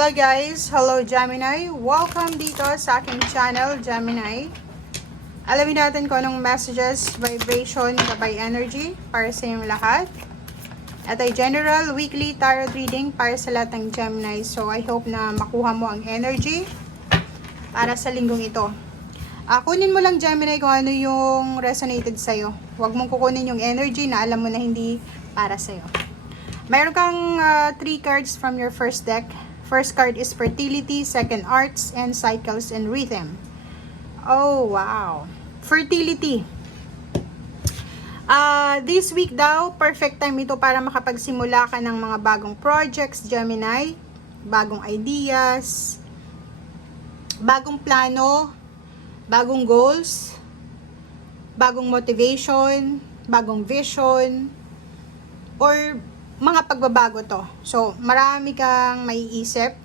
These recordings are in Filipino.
Hello guys! Hello Gemini! Welcome dito sa aking channel, Gemini. Alamin natin kung anong messages, vibration, gabay energy para sa inyong lahat. At ay general weekly tarot reading para sa lahat ng Gemini. So I hope na makuha mo ang energy para sa linggong ito. Kunin mo lang Gemini kung ano yung resonated sa'yo. Huwag mong kukunin yung energy na alam mo na hindi para sa'yo. Mayroon kang 3 cards from your first deck. First card is fertility, second arts, and cycles and rhythm. Oh, wow. Fertility. This week daw, perfect time ito para makapagsimula ka ng mga bagong projects, Gemini. Bagong ideas, bagong plano, bagong goals, bagong motivation, bagong vision, or mga pagbabago to. So, marami kang maiisip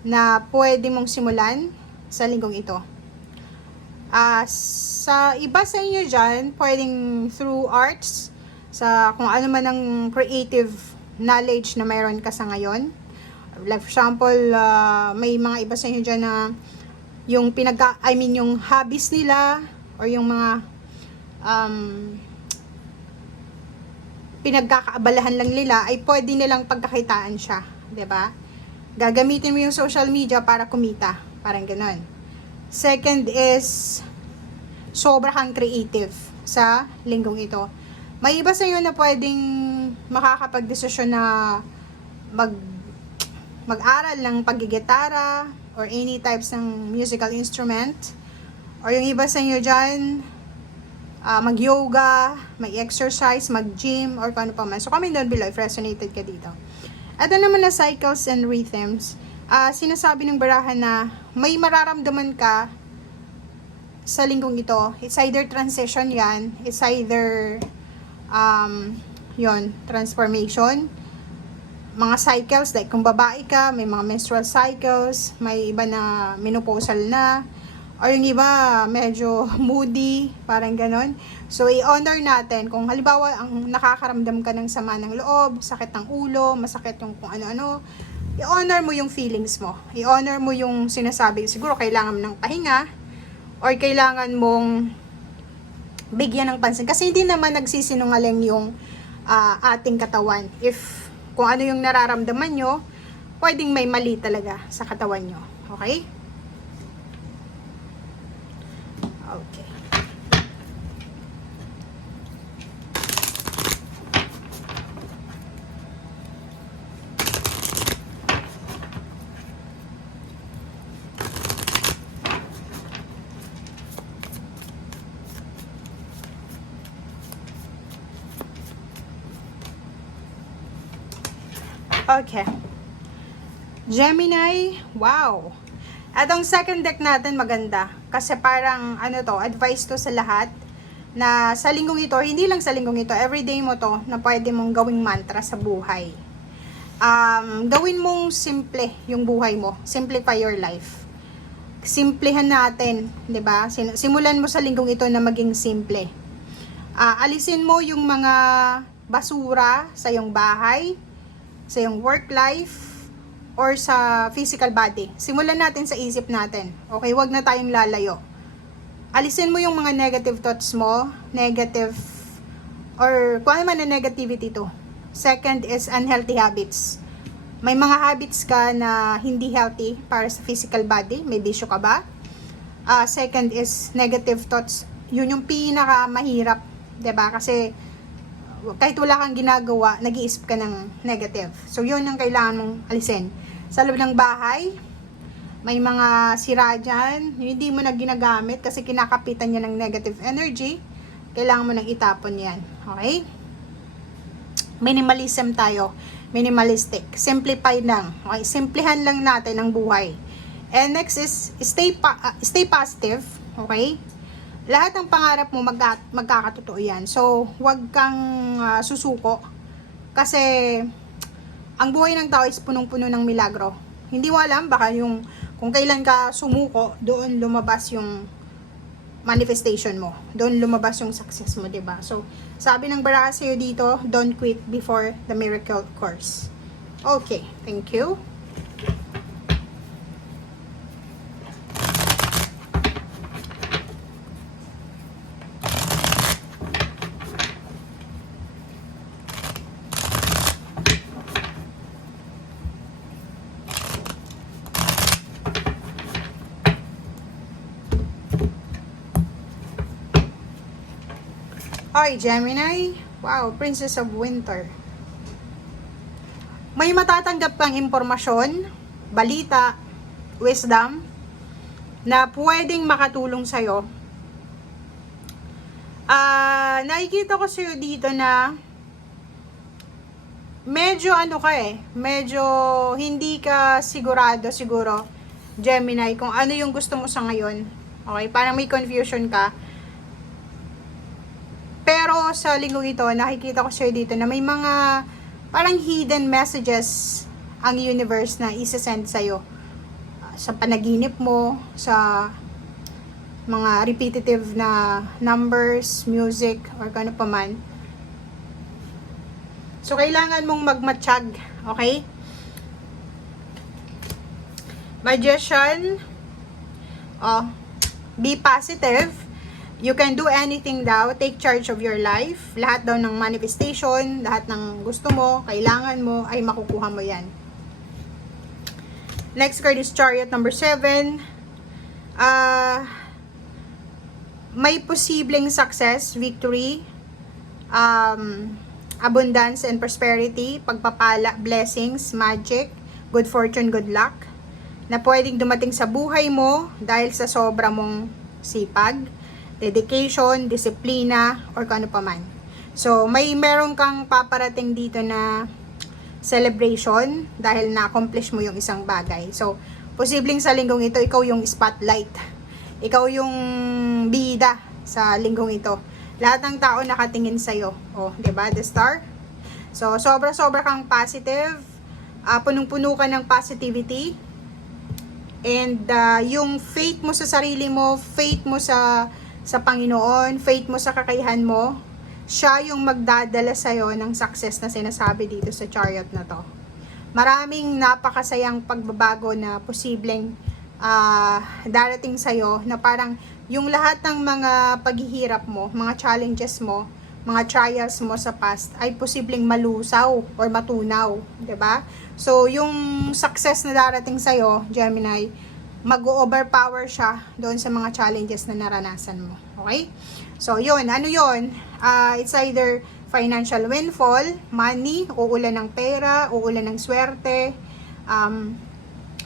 na pwede mong simulan sa linggong ito. Sa iba sa inyo dyan, pwedeng through arts, sa kung ano man ang creative knowledge na mayroon ka sa ngayon. Like for example, may mga iba sa inyo dyan na yung yung hobbies nila or yung mga pinagkakaabalahan lang nila ay pwede nilang pagkakitaan siya, 'di ba? Gagamitin mo yung social media para kumita, parang ganoon. Second is sobra kang creative sa linggong ito. May iba sa inyo na pwedeng makakapagdesisyon na mag-aral ng paggigitara or any types ng musical instrument, or yung iba sa inyo diyan mag-yoga, mag-exercise, mag-gym, or kung ano pa man. So, comment down below if resonated ka dito. Ito naman na cycles and rhythms. Sinasabi ng barahan na may mararamdaman ka sa linggong ito. It's either transition yan. It's either transformation. Mga cycles, like kung babae ka, may mga menstrual cycles, may iba na menopausal na, or yung iba, medyo moody, parang ganon. So, i-honor natin. Kung halimbawa, ang nakakaramdam ka ng sama ng loob, sakit ng ulo, masakit yung kung ano-ano, i-honor mo yung feelings mo. I-honor mo yung sinasabi. Siguro, kailangan mo ng pahinga, or kailangan mong bigyan ng pansin. Kasi hindi naman nagsisinungaling yung ating katawan. If kung ano yung nararamdaman nyo, pwedeng may mali talaga sa katawan nyo. Okay? Okay. Okay. Gemini, wow. At ang second deck natin maganda. Kasi parang, advice to sa lahat na sa linggong ito, hindi lang sa linggong ito, everyday mo to na pwede mong gawing mantra sa buhay. Gawin mong simple yung buhay mo. Simplify your life. Simplihan natin, 'di ba? Simulan mo sa linggong ito na maging simple. Alisin mo yung mga basura sa iyong bahay, sa iyong work life, or sa physical body. Simulan natin sa isip natin. Okay, wag na tayong lalayo. Alisin mo yung mga negative thoughts mo, negative, or kung ano man na negativity to. Second is unhealthy habits. May mga habits ka na hindi healthy para sa physical body. May bisyo ka ba? Second is negative thoughts. Yun yung pinaka mahirap, 'di ba? Kasi kahit wala kang ginagawa, nag-iisip ka ng negative. So, yun ang kailangan mong alisin. Sa loob ng bahay, may mga sira dyan, hindi mo na ginagamit kasi kinakapitan niya ng negative energy. Kailangan mo nang itapon yan. Okay? Minimalism tayo. Minimalistic. Simplify lang. Okay? Simplihan lang natin ang buhay. And next is, stay positive. Okay? Lahat ng pangarap mo magkakatotoo yan. So, huwag kang susuko. Kasi, ang buhay ng tao is punong-puno ng milagro. Hindi mo alam, baka kung kailan ka sumuko, doon lumabas yung manifestation mo. Doon lumabas yung success mo, 'di ba? So, sabi ng baraha sa'yo dito, don't quit before the miracle occurs. Okay, thank you. Okay, Gemini. Wow, Princess of Winter. May matatanggap kang impormasyon, balita, wisdom, na pwedeng makatulong sa'yo. Nakikita ko sa'yo dito na medyo medyo hindi ka sigurado siguro, Gemini, kung ano yung gusto mo sa ngayon. Okay, parang may confusion ka. Pero sa linggong ito, nakikita ko sa'yo dito na may mga parang hidden messages ang universe na isa-send sa'yo. Sa panaginip mo, sa mga repetitive na numbers, music, or kano pa man. So, kailangan mong magmatsyag, okay? Magician, be positive. You can do anything daw. Take charge of your life. Lahat daw ng manifestation, lahat ng gusto mo, kailangan mo, ay makukuha mo yan. Next card is Chariot number 7. May posibleng success, victory, abundance and prosperity, pagpapala, blessings, magic, good fortune, good luck, na pwedeng dumating sa buhay mo dahil sa sobra mong sipag, dedication, disiplina, or kano pa man. So, meron kang paparating dito na celebration dahil na-accomplish mo yung isang bagay. So, posibleng sa linggong ito, ikaw yung spotlight. Ikaw yung bida sa linggong ito. Lahat ng tao nakatingin sa'yo. O, diba? The Star. So, sobra-sobra kang positive. Punong-puno ka ng positivity. And, yung faith mo sa sarili mo, faith mo sa Panginoon, faith mo sa kakayahan mo, siya yung magdadala sa'yo ng success na sinasabi dito sa chariot na to. Maraming napakasayang pagbabago na posibleng darating sa'yo, na parang yung lahat ng mga paghihirap mo, mga challenges mo, mga trials mo sa past, ay posibleng malusaw or matunaw, 'di ba? So, yung success na darating sa'yo, Gemini, mag-overpower siya doon sa mga challenges na naranasan mo. Okay? So, yun. Ano yun? It's either financial windfall, money, uulan ng pera, uulan ng swerte,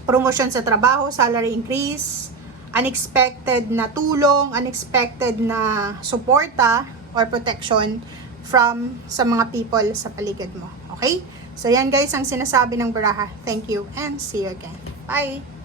promotion sa trabaho, salary increase, unexpected na tulong, unexpected na suporta or protection sa mga people sa paligid mo. Okay? So, yan guys ang sinasabi ng baraha. Thank you and see you again. Bye!